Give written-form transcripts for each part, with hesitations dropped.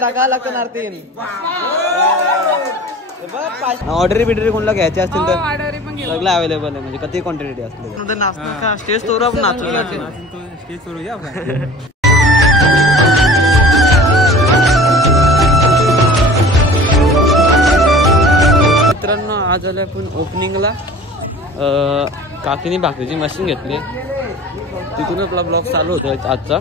टाका लागणार 3 ऑर्डरी बिडरी कोणाला घ्यायचे असतील तर सगळं अवेलेबल आहे, म्हणजे किती क्वांटिटी असते नाचणार स्टेज तोर आपण स्टेज तोरूया मित्रांनो. आज आले आपण ओपनिंगला. काकीने भाकरीची मशीन घेतली, तिथून आपला ब्लॉग चालू होतो आजचा.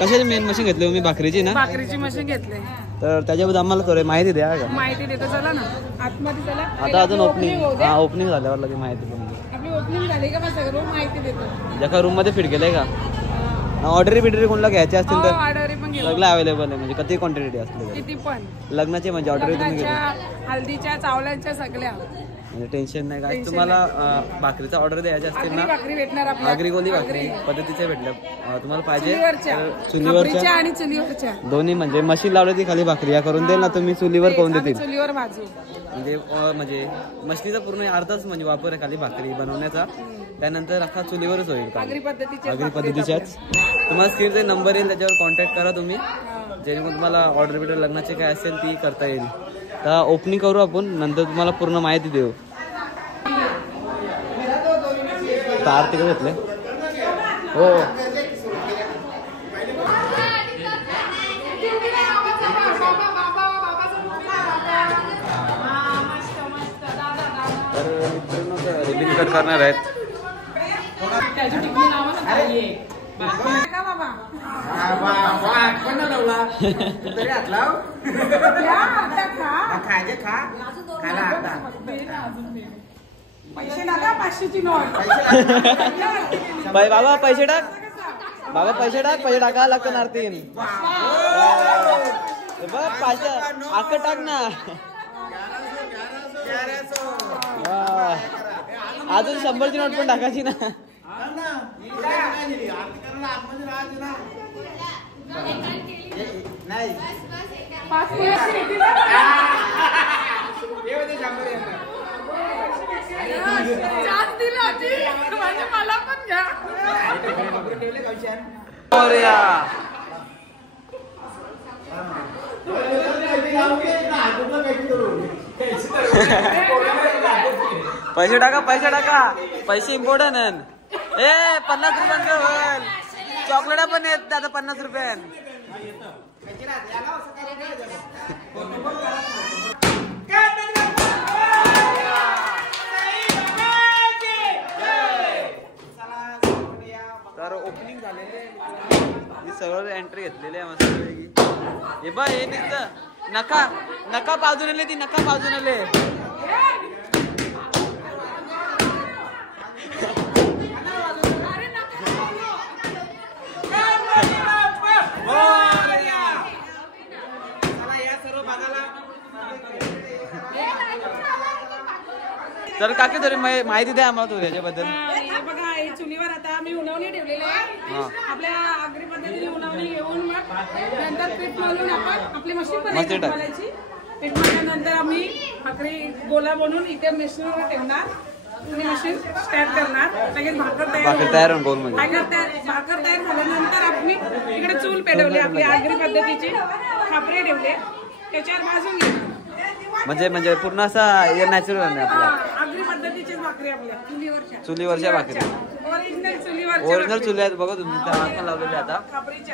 कशाची मेन मशीन घेतली मी? भाकरीची ना? भाकरीची मशीन घेतली. तर त्याच्याबद्दल आम्हाला थोडी माहिती द्या. माहिती देतो चला ना आतमध्ये चला. आता अजून ओपनिंग झाल्यावर लगेच माहिती आपली ओपनिंग झाली का मग सगळं माहिती देतो. ज्या रूम मध्ये फिट केलंय का? ऑर्डरी बिडरी कोणाला घ्यायचे असतील तर ऑर्डरी पण सगळं अवेलेबल आहे, म्हणजे किती क्वांटिटी असते किती पण. लग्नाचे म्हणजे ऑर्डर तुम्ही हल्दीच्या चावल्यांच्या सगळ्या, म्हणजे टेन्शन नाही काय. तुम्हाला भाकरीचा ऑर्डर द्यायचे असतील ना, भाकरी भेटणार आपल्याला. आगरी कोली भाकरी पद्धतीचे भेटलं तुम्हाला पाहिजे. चुलीवरच्या आणि चुलीवरच्या दोन्ही, म्हणजे मशीन लावली ती खाली भाकरी या करून देईल ना तुम्ही, चुलीवर करून देतील. चुलीवर भाजू म्हणजे मशीनीचा पूर्ण अर्धाच म्हणजे वापर आहे खाली भाकरी बनवण्याचा. त्यानंतर अख्खा चुलीवरच होईल. आगरी पद्धतीच्याच. तुम्हाला स्क्रीनचा नंबर येईल, त्याच्यावर कॉन्टॅक्ट करा तुम्ही, जेणेकरून तुम्हाला ऑर्डर बिडर लग्नाची काय असेल ती करता येईल. तर ओपनिंग करू आपण, नंतर तुम्हाला पूर्ण माहिती देऊ. तार तिकडे घेतले हो. तर मित्रांनो रिबिन कट करणार आहेत. बाबा पैसे टाक, बाबा पैसे टाक, पैसे टाका लागणार 3 आक टाक ना. अजून 100ची नोट पण टाकायची ना. मला पण घ्या. पैसे टाका, पैसे टाका, पैसे इम्पॉर्टंट आहे. 50 रुपयांकडे होईल. चॉकलेट पण येत आता 50 रुपये. तर ओपनिंग झालेले सगळं एंट्री घेतलेली आहे मस्त. हे बघ हे नुसतं नका नका बाजून आले, ती नका बाजून आले. तर काकी तरी माहिती द्या आम्हाला तू याच्याबद्दल. बघा हे चुलीवर आता आम्ही उन्हावणी ठेवलेले आहे. आपल्या आगरी पद्धतीने उन्हावणी घेऊन मग नंतर पीठ मळून आपण आपली मशीन पण घालायची. पीठ मळल्यानंतर आम्ही भाकरी गोला बनवून इथे मशीनवर ठेवणार. तुम्ही मशीन स्टार्ट करणार. लगेच भाकर तयार गोल म्हणजे भाकर तयार झाल्यानंतर आम्ही इकडे चूल पेटवली, आपली आगरी पद्धतीची खापरे ठेवले, त्याच्यावर भाजून घेतली. म्हणजे पूर्ण असा नॅचरल आहे आपला. आगरी पद्धतीचीच भाकरी आपल्या चुलीवरच्या भाकरी. ओरिजिनल चुली आहेत बघा तुम्ही, त्या हात लावलेले. आता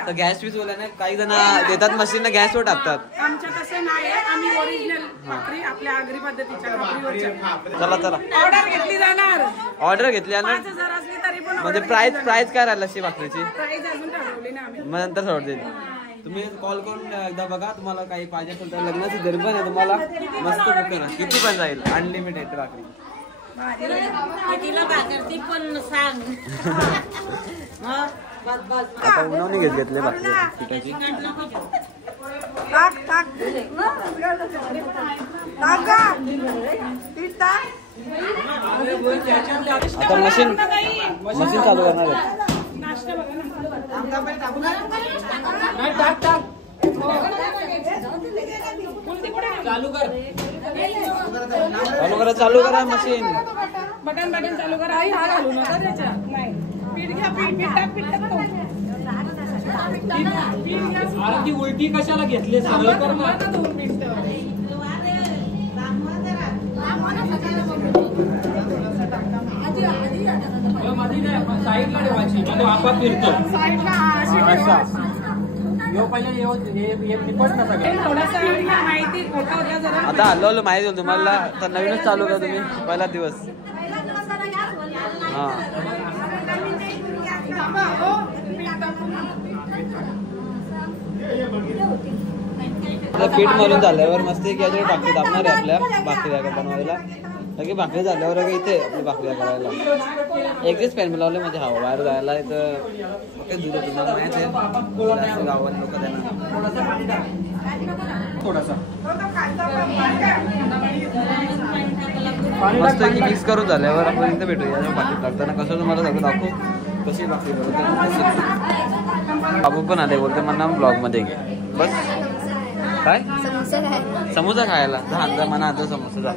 तर गॅस पीस बोलल्याने काही जण देतात मशीन गॅसवर टाकतात. आमच्या तसं नाही, आम्ही ओरिजिनल भाकरी आपल्या आगरी पद्धतीच्या भाकरीवरच्या. चला चला ऑर्डर घेतली जाणार. ऑर्डर घेतली जाणार 5000 असली तरी पण. म्हणजे प्राइस काय राहिला अशी भाकरीची? प्राइस अजून ठरवली ना आम्ही, मग नंतर सोडते. तुम्ही कॉल करून एकदा बघा, तुम्हाला काही पाहिजे असेल तर लग्नाची घरी पण आहे तुम्हाला मस्त बुक करा, किती पण जाईल, अनलिमिटेड भाकरी. आता उन्हावणी घेतले भाकरी पिठाची. आता मशीन चालू करणार आहे. चालू करा मशीन. बटन चालू करा. आई हा घालू नका त्याच्यात. नाही पीठ घ्या, पीठ टाक तो. अरे ती उलटी कशाला घेतली सरळ कर ना. 2 मिनिटं. मध्ये नाही पण साईडला ठेवायची म्हणजे आपाप फिरतो. साईडला यो पहिले हे निपट ना सगळं. थोडासा माहिती खोटा होता जरा. आता हल्लो माहिती होतं तुम्हाला तर नवीनच चालू का तुम्ही पहिला दिवस. हा पीठ मरून झाल्यावर मस्त एक याच्यावर भाकरी दाबणार आहे आपल्या भाकरी बनवायला. बाकी भाकरी झाल्यावर इथे आपली भाकरी करायला एकच पॅन लावले म्हणजे हवा बाहेर जायला इथं दूध तुम्हाला माहिती आहे गावात लोक त्यांना थोडासा मस्त की मिक्स करून झाल्यावर आपण इथं भेटूया भाकरी टाकताना कसं तुम्हाला सगळं दाखवू कशी भाकरी बनवतो. बाबू पण आले बोलते म्हणा ब्लॉग मध्ये बस काय समोसा खायला हांजा म्हणा आता समोसा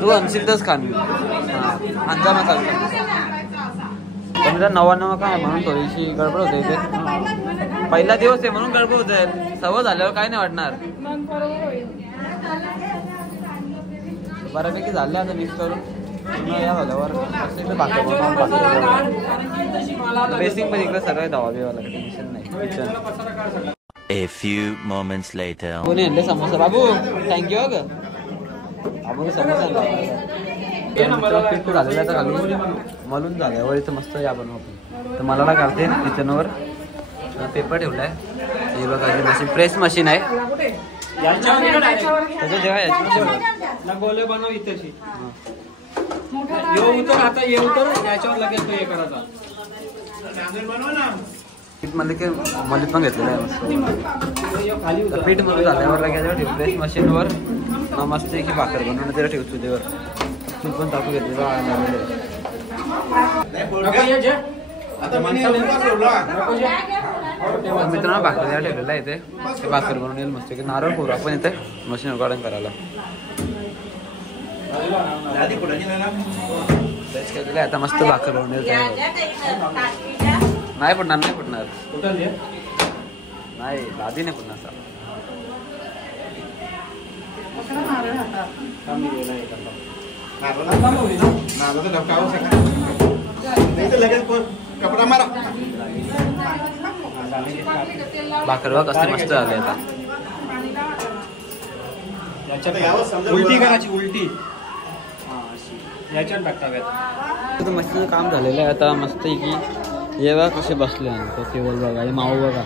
तू आणशील तरच खान मी हांजा मग पण 99 काय म्हणून थोडीशी गडबड होते इथे पहिला दिवस आहे म्हणून गडबड होते. सवय झाल्यावर काय नाही वाटणार. बऱ्यापैकी झाले आता मिक्स करून या झाल्यावर बेसिक मध्ये इकडे सगळं धावा बिवाला टेन्शन नाही. A few moments later. कोणी आणले समोसा बाबू थँक्यू ग बाबू समोसा पीठ झालेलं आहे खाली मलून झाल्यावर इथं मस्त या बनवू आपण तर मला काढते किचनवर पेपर ठेवलाय हे बघा मशीन प्रेस मशीन आहे त्याचं जेव्हा गोले बनव इथेची येऊ तर आता येऊ तर याच्यावर लगेच हे करायचा. पीठ मध्ये मलित पण घेतलेलं आहे पीठ मधून झाल्यावर लगेच प्रेस मशीनवर मस्त की भाकर बनवून त्याला ठेवू चुलीवर तूप पण टाकू घेतलेलं. मित्रांनो भाकर द्यायला ठेवलेला आहे इथे भाकर बनवून येईल मस्त की नारळ फोडू आपण इथे मशीन गार्डन करायला आता मस्त भाकर बनवून येईल. नाही पडणार नाही पडणार नाही दादी नाही पडणार भाकर बघ कसं मस्त झाले आता. उलटी करायची उलटी याच्यावर टाकता मशीनचं काम झालेलं आहे आता मस्त की ये बघा कसे बसले केवळ बघा आणि माऊ बघा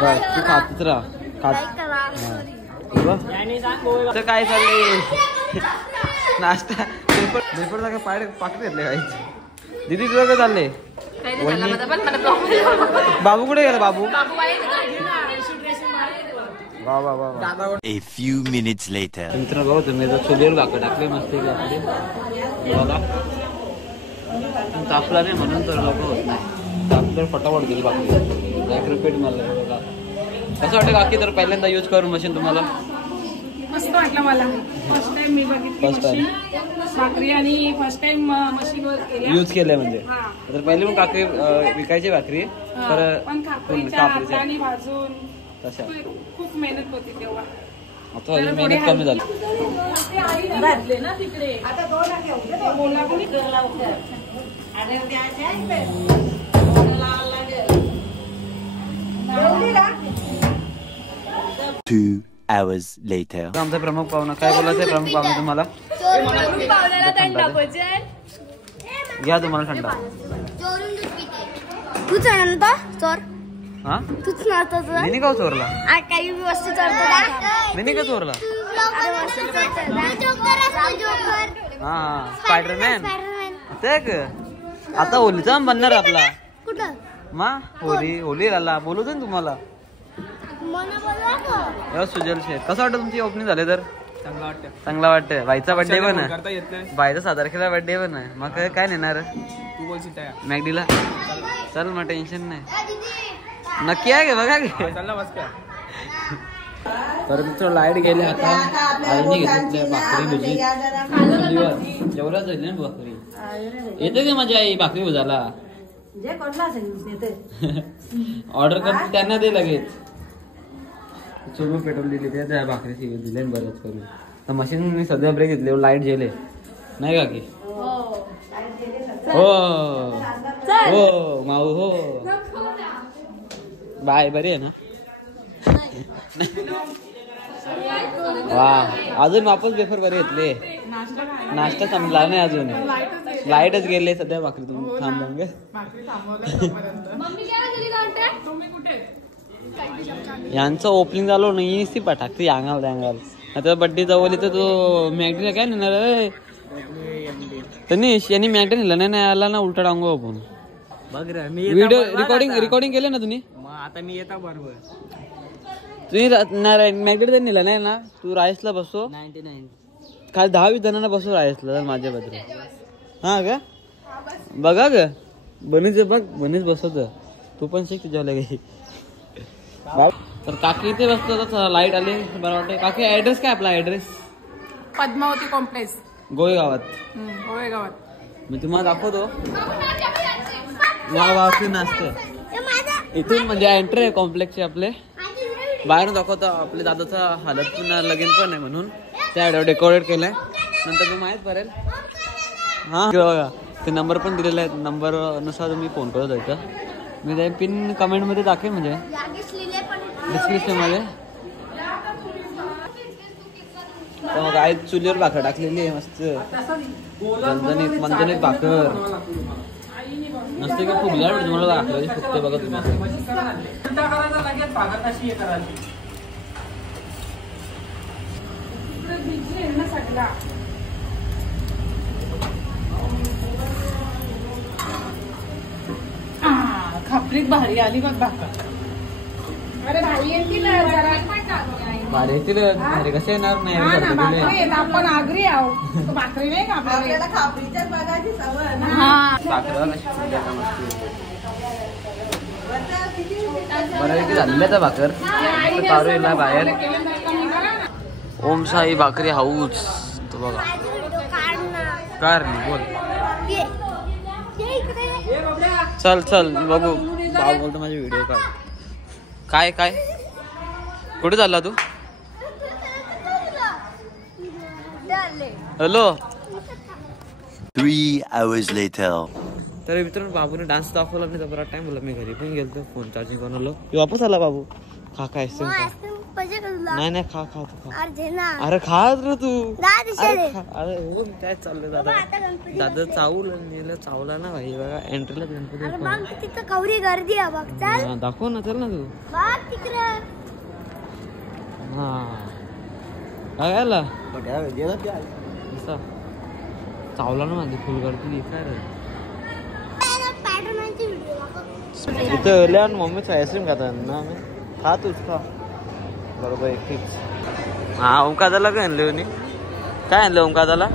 बघ तू खातच राहा खात काय चालले नाश्ता पेपर जागा पाकिट घेतले खायचे दीदी तुझं काय चाललंय बाबू कुठे गेला बाबू वा वा वा वा. A few minutes later. मित्र भाऊ तुम्ही जर चुलीवर भाकर टाकले मस्त बघा तापला नाही म्हणून तर लोक होत नाही तापल्यावर फटाफट गेली भाकरी रिपीट मला बघा कसं वाटतं काकी तर पहिल्यांदा यूज करून मशीन तुम्हाला मस्त वाटलं मला फर्स्ट टाइम मी बघितली मशीन भाकरी आणि फर्स्ट टाइम मशीनवर यूज केलंय म्हणजे तर पहिले पण काकरी विकायची भाकरी पण कापरीच्या आणि भाजून तशा खूप मेहनत होती तेव्हा आता मेहनत कमी झाली ना तिकडे आता बोला कोणी 2 hours later. आमचा प्रमुख पाहुणा काय बोलायचंय प्रमुख पाहुणा तुम्हाला घ्या तुम्हाला थंडा तूच आणता चोर हा तूच नाचतो मी का चोरला काही वस्तू चोरतो मी का चोरला हा हा स्पायडरमॅन ते आता होलीचा बनणार आपला कुठं मा होली आला बोलू दे तुम्हाला सुजल शेख कसं वाटतं तुमची ओपनिंग झाली तर चांगला वाटतं बाईचा बर्थडे पण आहे बाईचा 7 तारखेला बर्थडे पण आहे मग काय नेणार मॅगडीला चल मग टेन्शन नाही नक्की आहे का बघा तर मित्र लाईट गेले आता आईने घेतली भाकरी भुजी जेवढा जाईल ना भाकरी येते का माझी आई भाकरी भुजाला ऑर्डर कर त्यांना दे लगेच. चुरू पेट्रोल दिली त्या भाकरी दिले बरंच करून. तर मशीन सध्या ब्रेक घेतले लाईट गेले नाही का की हो हो माऊ हो बाय बरी आहे ना. वा अजून वापस पेपर बरे घेतले. नाश्ता संपला नाही अजून लाईटच गेले सध्या भाकरी तुम्ही थांबून गे. यांचं ओपनिंग झालं नाही सी पटाकती अंगाल अंगाल. आता बड्डे जवळ तर तो मॅगडीला काय नेणार तनिष यांनी मॅगडी नेलं नाही आला ना उलटा डांगो आपण व्हिडिओ रिकॉर्डिंग केलं ना तुम्ही. आता मी येता बरोबर तुम्ही मॅगडी नेला नाही ना. तू राईसला बसो 99 खाली 10-20 जणांना बसो राईसला माझ्या बद्दल. हा का बघा ग बनीच बघ बनीच बसवत तू पण शिक तुझ्या लगे. तर काकी इथे बसतो लाईट आली बरं वाटतं. काकी ऍड्रेस काय आपला ऍड्रेस पद्मावती कॉम्प्लेक्स गोळेगावात. गोळेगावात मी तुम्हाला दाखवतो. वा वा नाचतं इथून म्हणजे एंट्री आहे कॉम्प्लेक्सचे आपले. बाहेरून दाखवतो आपल्या दादाचा हालत पुन्हा लगीन पण आहे म्हणून त्या डेकोरेट केलंय. नंतर तुम्ही माहित पडेल. हा बघा ते नंबर पण दिलेला आहे. नंबर नुसार तुम्ही फोन करत जायचा. मी ते पिन कमेंट मध्ये टाकेन म्हणजे डिस्क्रिप्शन मध्ये. मग आई चुलीवर भाकर टाकलेली आहे मस्त मंजनीत भाकर नसते का फुगल्या तुम्हाला भाकरी फुगते बघा तुम्ही. खापरीत भारी आली बघ भाकर. अरे भारी येतील भारी येतील भारी कसे येणार नाही. आपण आगरी आहोत भाकरी नाही का आपल्याला खापरीच्याच बघायची सवय. बऱ्यापैकी झालेल्या त्या भाकर कारूला बाहेर. ओम साई भाकरी हाऊस तो बघा कार नाही बोल. चल चल बघू भाऊ बोलतो माझे व्हिडिओ काढ. काय काय कुठे चालला तू. Hello 3 hours later. तर मित्रांनो बाबूने डान्स दाखवला नाही तर बरा टाइम बोला. मी घरी पण गेलो फोन चार्जिंग करून आलो. वापस आला बाबू. खा काय नाही नाही खा खा तू खा. अरे खा रे तू. अरे हो काय चाललंय दादा. दादा चावल नेलं चावला ना भाई बघा एंट्रीला गणपती कवरी गर्दी दाखव ना चल ना तू. हा काय आला चावला ना माझी फुल गर्दी काय रे. इथं लहान मम्मीच आईस्क्रीम खाता ना खा तूच खा बरोबर एकटीच. हा ओंकादाला काय आणले काय आणलं ओंकादाला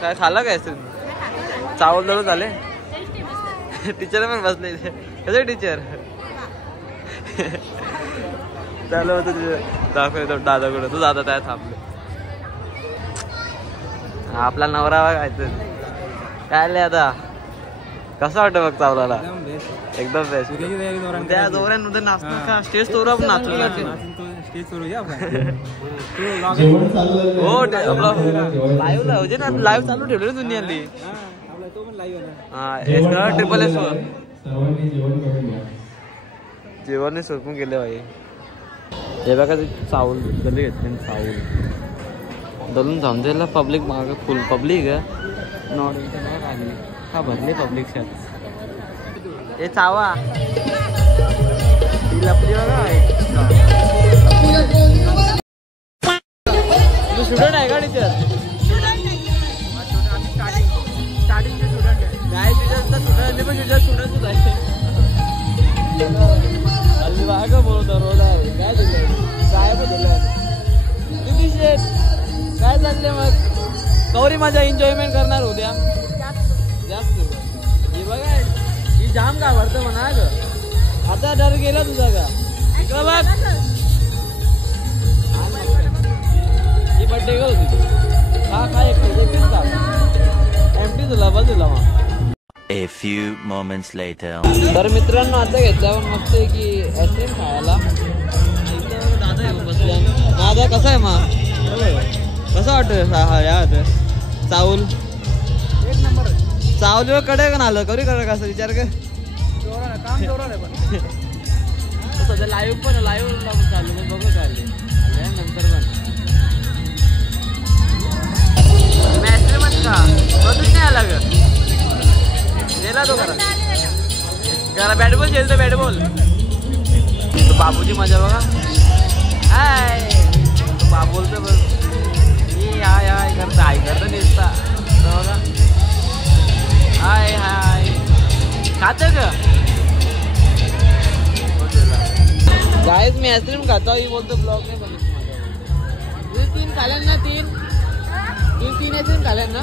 काय खाला काय आईस्क्रीम चावल दळून झाले. टीचर पण बसले इथे कसे टीचर चालू होतं दाखवतो दादाकडे. तू दादा त्या थांबले. आपला नवरा बघायचं काय आता कसं वाटतं बघ चावला एकदम बेस्ट. त्या जोऱ्यामध्ये नाचतो का स्टेज तोर नाचू हो लाईव्ह लावजे ना. लाईव्ह चालू ठेवले ना दुनिया आली. हा ट्रिपल S जेवण सोडून गेले भाई. हे बघा चावल गले घेतले चावल दलून जाऊन द्यायला. पब्लिक माग फुल पब्लिक आहे. नॉट आली का भरले पब्लिक हे चावा लपली बघा. तू स्टुडंट आहे का टीचर. स्टार्टिंगचे स्टुडंट आहे काय टीचरचा स्टुडंट पण टीचर स्टुडंटच आहे. हल्ली बागा बोलतो रोड आहे काय दिलं काय बदललं किती शेट काय चालले मग. कवरी माझा एन्जॉयमेंट करणार उद्या जास्त. हे बघा ही जाम का भरतं म्हणा ग. आता डर गेला तुझा का इकडं बघ. ही बड्डे गर्ल होती हा काय एकटीच का एमटी तुला बस तुला मग. A few moments later. तर मित्रांनो आता घेतल्यावर मस्त आहे की आईस्क्रीम खायला. दादा येऊन बसला. दादा कसा आहे मग? कसं वाटतं हा यार चावल एक नंबर चावलीवर कडे का आलं करू करा कसं विचार कर. काम जोरात आहे पण सध्या लाईव्ह पण लाईव्ह चालू बघू चालले नंतर पण आईस्क्रीम का बघूच नाही आला ग गेला तो घरा बॅट बॉल खेळतो बॅट बॉल. तो बाबूची मजा बघा. हाय तो बाबू बोलतो बघ ये हाय हाय करता हाय करता दिसता बघा. हाय हाय खातं ग गायच मी आईस्क्रीम खाता ही बोलतो ब्लॉग नाही बघितलं माझ्या. तीन खाल्यान ना तीन आईस्क्रीम खाल्यान ना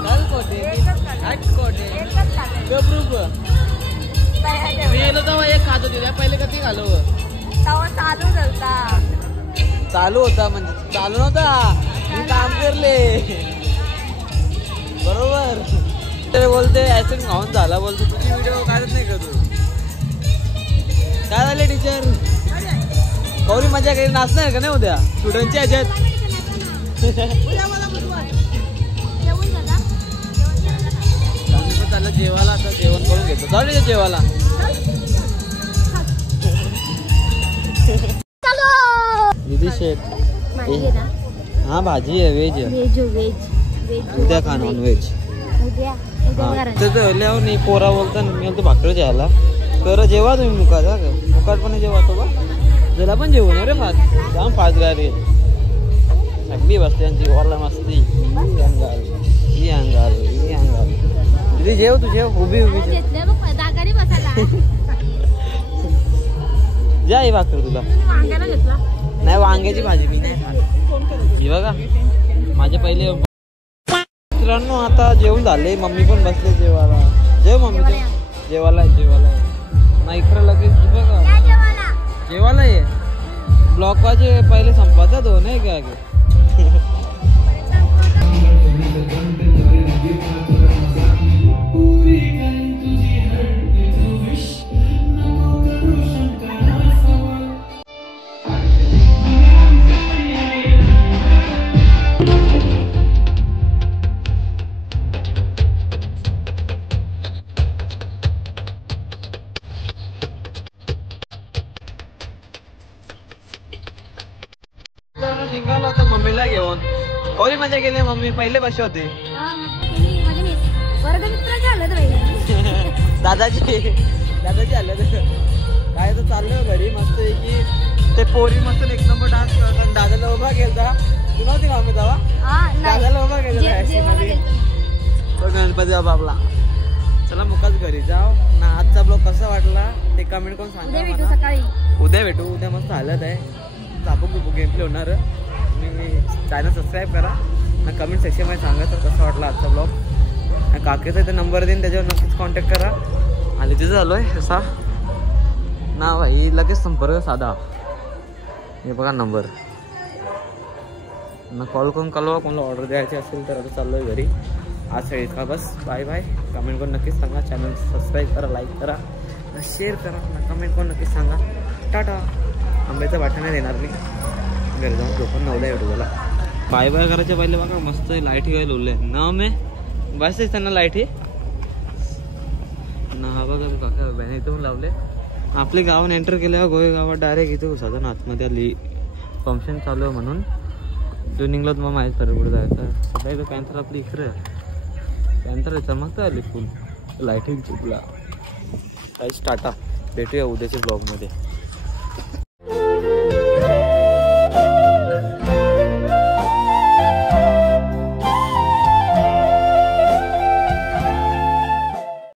चल कोटे 8 कोटे प्रूफ मी गेलो तेव्हा एक खात होती त्या पहिले कधी खालो चालू होता म्हणजे चालू नव्हता मी काम करले बरोबर. ते बोलते आईस्क्रीम खाऊन झाला बोलतो तुझी व्हिडिओ काढत नाही का तू. काय झाले टीचर गौरी मजा काही नाचणार का नाही उद्या स्टुडंटच्या ह्याच्यात. चाललं जेवायला आता जेवण करून घेतो चालेल जेवायला. दीदी शेख हा भाजी आहे व्हेज उद्या खा नॉन व्हेज. नाही पोरा बोलता मी तो भाकरी जेवायला तर जेवा तुम्ही मुकाचा मुकाट पण जेवा तो बा त्याला पण जेवून रे फास्ट जाम फास्ट गाडी सगळी बसते त्यांची वरला मस्ती ही अंगाल दीदी जेव तू जेव उभी जा ही भाकर तुला नाही वांग्याची भाजी मी नाही खात. ही बघा माझे पहिले मित्रांनो आता जेवण झाले मम्मी पण बसले जेवायला. जेव मम्मी जेवायला नाही इकडं लगेच बघा जेवायला ये ब्लॉक वाजे पहिले संपाचा दोन आहे का आगे. निघाला तर मम्मीला घेऊन कोणी मजा केली मम्मी पहिले बसे होते दादाची आलं काय तर चाललं घरी मस्त आहे की ते पोरी मस्त एक नंबर डान्स करतात. दादाला उभा केलता तू नव्हती मम्मी तेव्हा दादाला उभा केला तो गणपती बाबा आपला. चला मुकाच घरी जाओ ना. आजचा ब्लॉग कसा वाटला ते कमेंट करून सांगा. उद्या भेटू उद्या मस्त हालत आहे चापूक बिपूक गेम प्ले होणार. तुम्ही चॅनल सबस्क्राईब करा ना कमेंट सेक्शनमध्ये सांगा तर कसं वाटलं आजचा ब्लॉग. काकीचा इथे नंबर देईन त्याच्यावर नक्कीच कॉन्टॅक्ट करा. आणि तिथं झालो आहे असा ना भाई लगेच संपर्क साधा हे बघा नंबर ना कॉल करून कळवा कोणाला ऑर्डर द्यायची असेल तर आता चाललो आहे घरी. आज सगळी का बस बाय बाय. कमेंट करून नक्कीच सांगा. चॅनल सबस्क्राईब करा लाईक करा ना शेअर करा ना कमेंट करून नक्कीच सांगा. टाटा. आंब्याचा वाटा नाही देणार मी घरी जाऊन झोपून नवला एवढं झाला. बाय बाय करायच्या पहिले बघा मस्त लाईट ही लावले ना मे बस त्यांना लाईट ही ना हा बघा काका बॅन इथं पण लावले. आपले गावात एंटर केल्यावर गोवे गावात डायरेक्ट इथं साधारण आतमध्ये आली फंक्शन चालू आहे म्हणून ट्युनिंगला तुम्हाला माहीत पडेल पुढे जायचं. सध्या इथं पॅन्थर आपली इकडे पॅन्थर चमकता आली फुल लाईटिंग चुकला. काहीच टाटा भेटूया उद्याच्या ब्लॉगमध्ये.